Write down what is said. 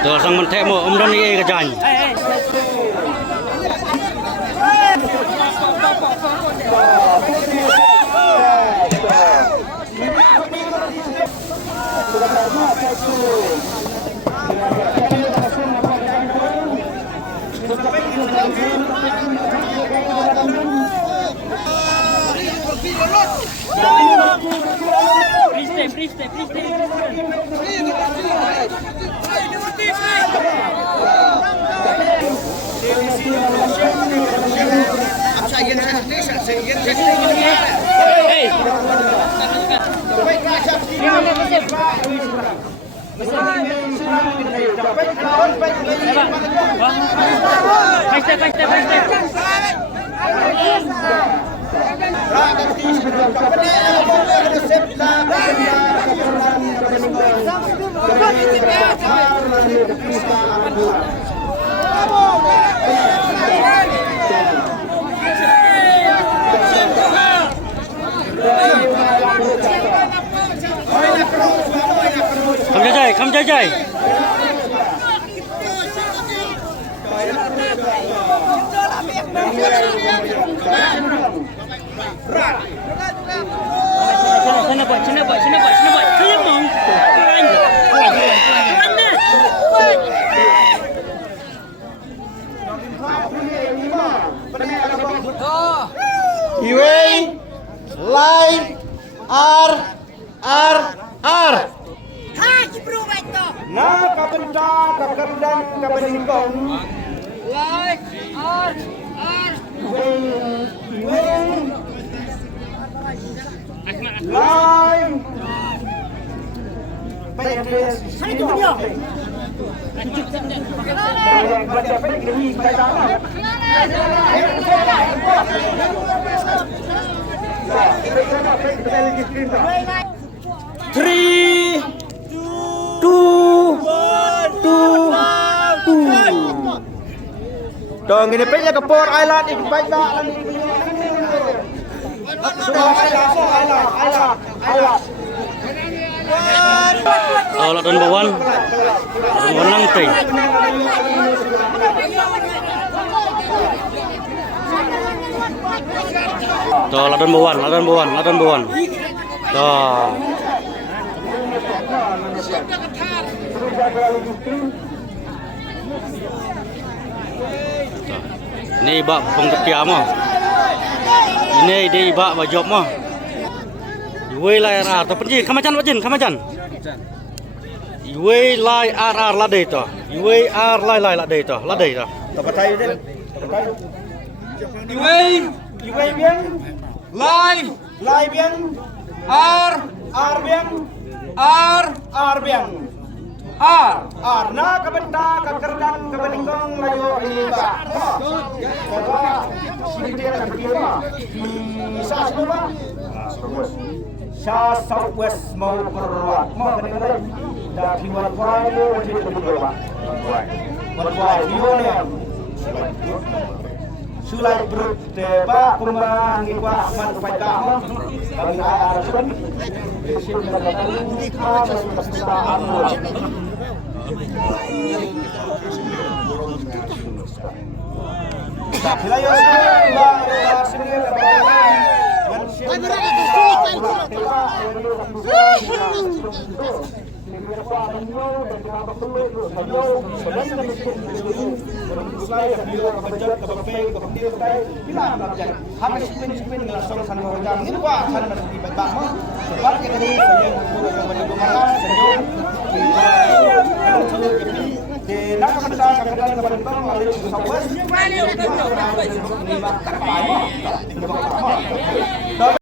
Tuh sang mentek mo umdan ni ke jan. Please stay. Come jajai. Sana buat. Kelemong. Iway, Lai, R. Na kabenda kakerdan kabeningkong. Lai, R. Lai. Three, two. Dong ini penyak ke Port Island ini baik dah. Oh, lot number 1. Menang ting. Tuh, lot number 1. Tuh. Ini ibak pengketia mah. Ini dia ibak bajob mah. Iwe lai RR to penji kamacan. Iwe lai RR ladai to. Iwe R lai ladai to. Dapat tahu deh. Iwe biang. Lai biang. R biang. R biang. R na kabenda kakerdan kabeningkong layo ini ba. Sini dia nak kira. Sa Southwest mau keluar. Mau kena lagi. Dah kiwan kuai lo jadi keluar. Kuai dia ni. Sulai berut teba kumbang iwa man pada kami ada sukan. Sini kata ini kata kita ambil. Tak layak sendiri